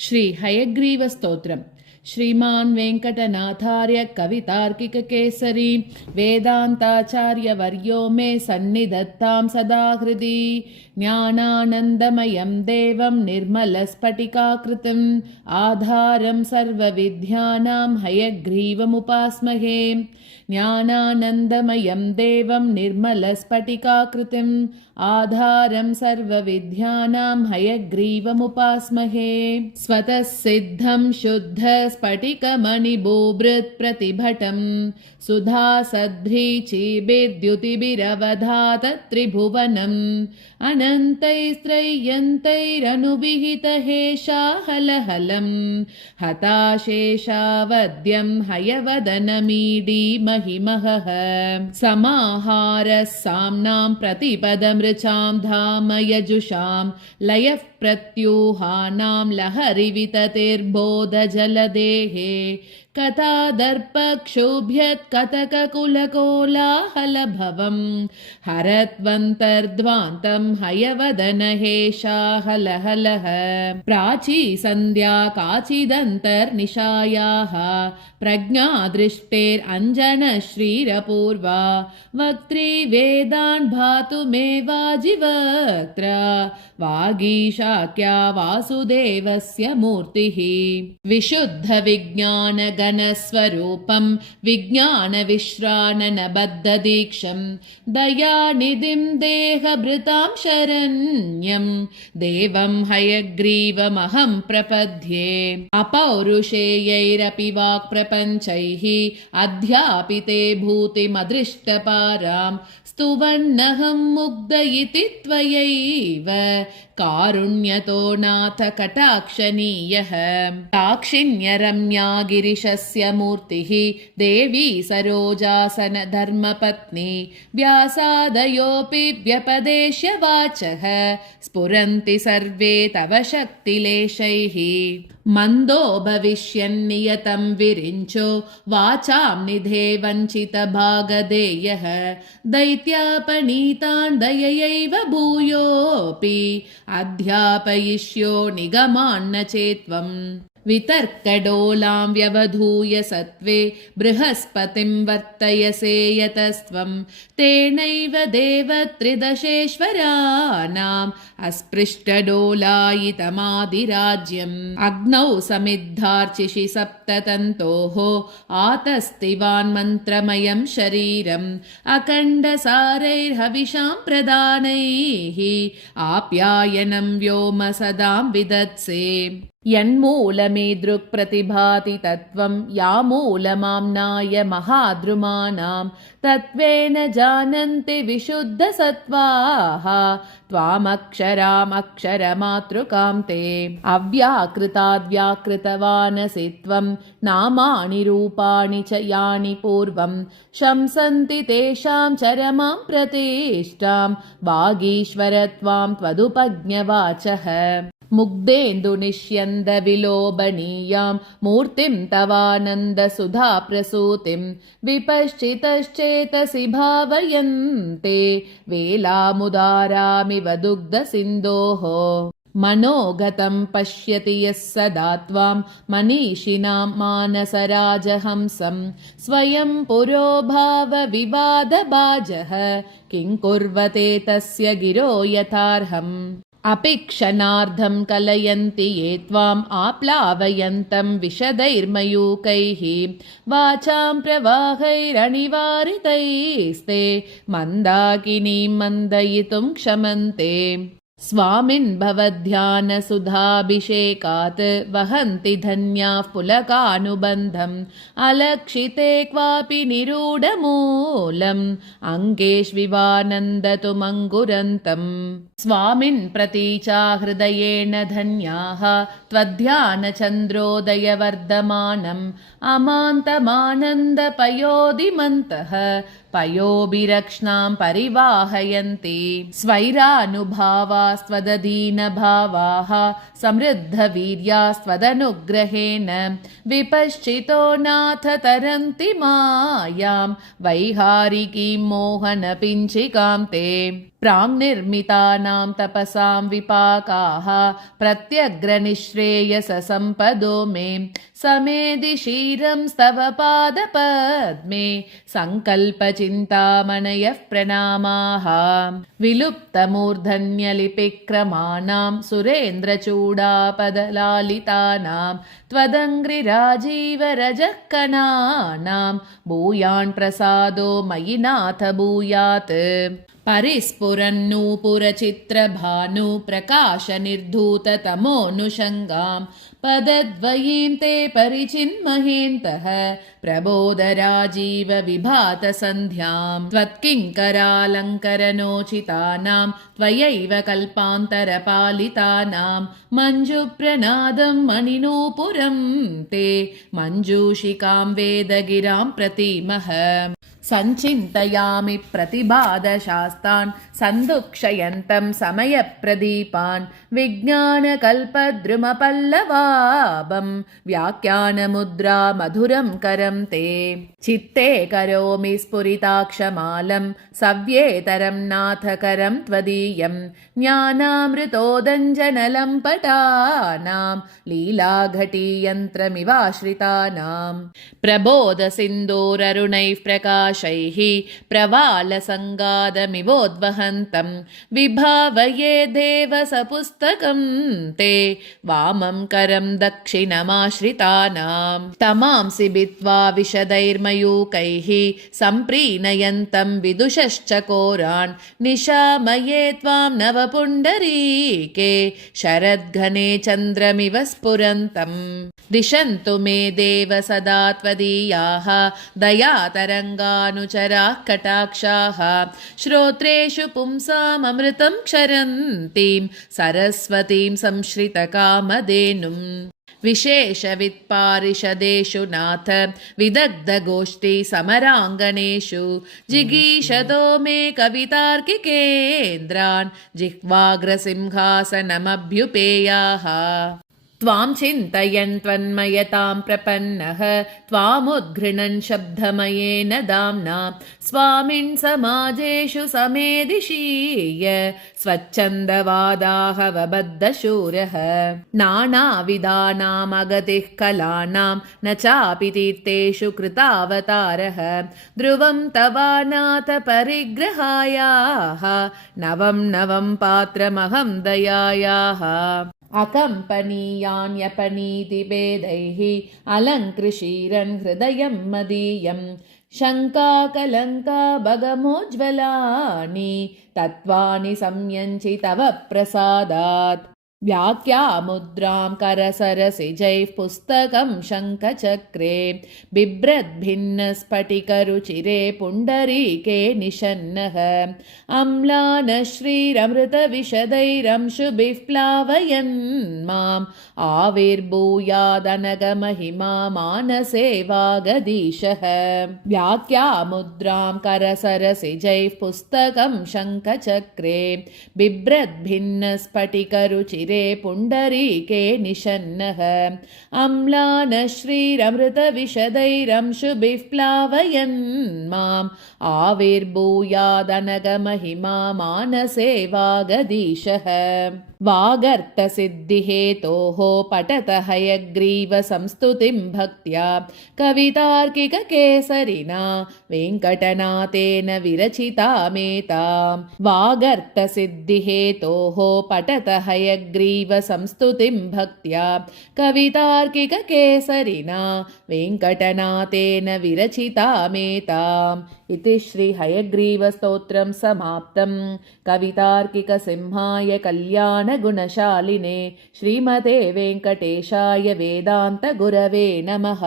श्री हयग्रीव स्तोत्रम्। श्रीमान् वेङ्कटनाथार्य कवितार्किककेसरी वेदान्ताचार्यवर्यो मे सन्निधत्तां सदा हृदि। ज्ञानानन्दमयं देवं निर्मलस्फटिकाकृतिम् आधारं सर्वविद्यानां हयग्रीवमुपास्महे। ज्ञानानन्दमयं देवं निर्मलस्फटिकाकृतिम् आधारं सर्वविद्यानां हयग्रीवमुपास्महे। स्वतः सिद्धं शुद्ध स्फटिकमणिबोभृत् प्रतिभटं सुधासद्भ्रीचिभिर्द्युतिभिरवधात त्रिभुवनम् अनन्तैस्त्रय्यन्तैरनुविहितहेशाहलहलं हताशेषावद्यं हयवदनमीडीमहिमहः। समाहारः साम्नां प्रतिपदमृचां धाम यजुषां लयः प्रत्यूहानां लहरिविततिर्बोधजलदेहे कथादर्पक्षोभ्यत् कथककुलकोलाहलभवं हरत्वन्तर्ध्वान्तं हयवदनहेशाहलहलः। प्राची सन्ध्या काचिदन्तर्निशायाः प्रज्ञादृष्टेरञ्जनश्रीरपूर्वा वक्त्री वेदान् भातुमेवाजिवक्त्र वागीशाक्या वासुदेवस्य मूर्तिः। विशुद्धविज्ञानगणस्वरूपं विज्ञानविश्राणनबद्धदीक्षं दयानिधिं देहभृतां शरण्यं देवं हयग्रीवमहं प्रपद्ये। अपौरुषेयैरपि वाक्प्रपञ्चैः अध्यापिते भूतिमदृष्टपारां स्तुवन्नहं मुग्धयिति त्वयैव कारुण्यतो नाथ कटाक्षणीयः। दाक्षिण्यरम्या गिरिशस्य मूर्तिः देवी सरोजासन धर्मपत्नी व्यासादयोऽपि व्यपदेश्य वाचः स्फुरन्ति सर्वे तव शक्तिलेशैः। मन्दो भविष्यन्नियतं विरिञ्चो वाचां निधे वञ्चितभागधेयः दैत्यापनीतान् दययैव भूयोऽपि अध्यापयिष्यो निगमान्न चेत्त्वम्। वितर्कडोलां व्यवधूय सत्त्वे बृहस्पतिं वर्तयसे यतस्त्वं तेनैव देवत्रिदशेश्वराणाम् अस्पृष्टडोलायितमादिराज्यम्। अग्नौ समिद्धार्चिषि सप्ततन्तोः आतस्तिवान् मन्त्रमयं शरीरम् अखण्डसारैर्हविषां प्रदानैः आप्यायनं व्योम सदां विदत्से। यन्मूलमीदृक्प्रतिभाति तत्त्वं यामूलमाम्नाय महाद्रुमाणां तत्त्वेन जानन्ति विशुद्धसत्त्वाः त्वामक्षरामक्षरमातृकां ते। अव्याकृताद्व्याकृतवानसि त्वं नामानि रूपाणि च यानि पूर्वं शंसन्ति तेषां चरमां प्रतिष्ठां वागीश्वर त्वां त्वदुपज्ञवाचः। मुग्धेन्दुनिष्यन्दविलोभनीयां मूर्तिं तवानन्दसुधाप्रसूतिं विपश्चितश्चेतसि भावयन्ते वेलामुदारामिव दुग्धसिन्धोः। मनोगतं पश्यति यः सदा त्वां मनीषिणां मानसराजहंसं स्वयं पुरोभावविवादभाजः किं कुर्वते तस्य गिरो यथार्हम्। अपि क्षणार्धं कलयन्ति ये त्वाम् आप्लावयन्तं विशदैर्मयूकैः वाचां प्रवाहैरनिवारितैस्ते मन्दाकिनीं मन्दयितुं क्षमन्ते। स्वामिन् भवध्यानसुधाभिषेकात् वहन्ति धन्याः पुलकानुबन्धम् अलक्षिते क्वापि निरूढमूलम् अङ्गेष्विवानन्दतुमङ्गुरन्तम्। स्वामिन् प्रतीचा हृदयेन धन्याः त्वध्यानचन्द्रोदयवर्धमानम् अमान्तमानन्दपयोधिमन्तः पयोभिरक्ष्णां परिवाहयन्ति। स्वैरानुभावास्त्वदधीनभावाः समृद्धवीर्यास्त्वदनुग्रहेण विपश्चितो नाथ तरन्ति मायां वैहारिकीं मोहनपिञ्चिकां ते। प्राङ्निर्मितानां तपसां विपाकाः प्रत्यग्रनिःश्रेयससम्पदो मे समेधि क्षीरं स्तव पादपद्मे सङ्कल्पचिन्तामणयः प्रणामाः विलुप्तमूर्धन्यलिपिक्रमाणां सुरेन्द्रचूडापदलालितानां त्वदङ्घ्रिराजीवरजःकणानां भूयान् प्रसादो मयि नाथ भूयात् परिस्फुरन्नूपुरचित्रभानु प्रकाशनिर्धूततमोऽनुषङ्गां पदद्वयीं ते परिचिन्महेन्तः प्रबोधराजीवविभातसन्ध्यां त्वत्किङ्करालङ्करनोचितानां त्वयैव कल्पान्तरपालितानां मञ्जुप्रनादं मणिनूपुरं ते मञ्जूषिकां वेदगिरां प्रतीमः सञ्चिन्तयामि प्रतिबाधशास्तान् सन्दुक्षयन्तं समयप्रदीपान् विज्ञानकल्पद्रुमपल्लवाभं व्याख्यानमुद्रा मधुरं करं ते चित्ते करोमि स्फुरिताक्षमालं सव्येतरं नाथकरं त्वदीयं ज्ञानामृतोदञ्जनलं पटानां लीलाघटीयन्त्रमिवाश्रितानां प्रबोधसिन्दूररुणैः प्रकाशैः प्रवालसङ्गादमिवोद्वहन्तं विभावये देवसपुस्तकं ते वामं करं दक्षिणमाश्रितानां तमांसि भित्त्वा विशदैर्मयूकैः सम्प्रीणयन्तं विदुषश्चकोरान् निशामये त्वां नवपुण्डरीके शरद्घने चन्द्रमिव स्फुरन्तम् दिशन्तु मे देव सदा त्वदीयाः दयातरङ्गानुचराः कटाक्षाः श्रोत्रेषु पुंसाममृतं क्षरन्तीं सरस्वतीं संश्रितकामधेनुम् विशेषवित्पारिषदेषु नाथ विदग्धगोष्ठी समराङ्गणेषु जिगीषतो मे कवितार्किकेन्द्रान् जिह्वाग्रसिंहासनमभ्युपेयाः त्वां चिन्तयन् त्वन्मयतां प्रपन्नः त्वामुद्घृणन् शब्दमयेन दाम्ना स्वामिन् समाजेषु समेधिशीय स्वच्छन्दवादाहवबद्धशूरः नानाविधानामगतिः कलानां न चापि तीर्थेषु कृतावतारः ध्रुवं तवानाथ परिग्रहायाः नवं नवं पात्रमहं दयायाः अकम्पनीयान्यपनीतिभेदैः अलङ्कृशीरन् हृदयं मदीयं शङ्काकलङ्का भगमोज्ज्वलानि तत्त्वानि संयञ्चि तव प्रसादात् व्याख्यामुद्रां करसरसिजैः पुस्तकं शङ्खचक्रे बिभ्रद्भिन्नस्फटिकरुचिरे पुण्डरीके निषन्नः अम्लानश्रीरमृतविशदैरंशुभिः प्लावयन् माम् आविर्भूयादनगमहिमा मानसे वागधीशः व्याख्यामुद्रां करसरसिजैः पुस्तकं शङ्खचक्रे बिभ्रद्भिन्नस्फटिकरुचिरे पुण्डरीके निषन्नः अम्लानश्रीरमृतविशदैरंशुभिः प्लावयन् माम् आविर्भूयादनगमहिमा मानसे वागधीशः वागर्तसिद्धिहेतोः पठत हयग्रीवसंस्तुतिं भक्त्या कवितार्किककेसरिना वेङ्कटनाथेन विरचितामेतां वागर्तसिद्धिहेतोः पठत हयग्रीवसंस्तुतिं भक्त्या कवितार्किककेसरिना वेङ्कटनाथेन विरचितामेताम् इति श्री हयग्रीवस्तोत्रं समाप्तं। कवितार्किकसिंहाय कल्याणगुणशालिने श्रीमते वेङ्कटेशाय वेदान्तगुरवे नमः।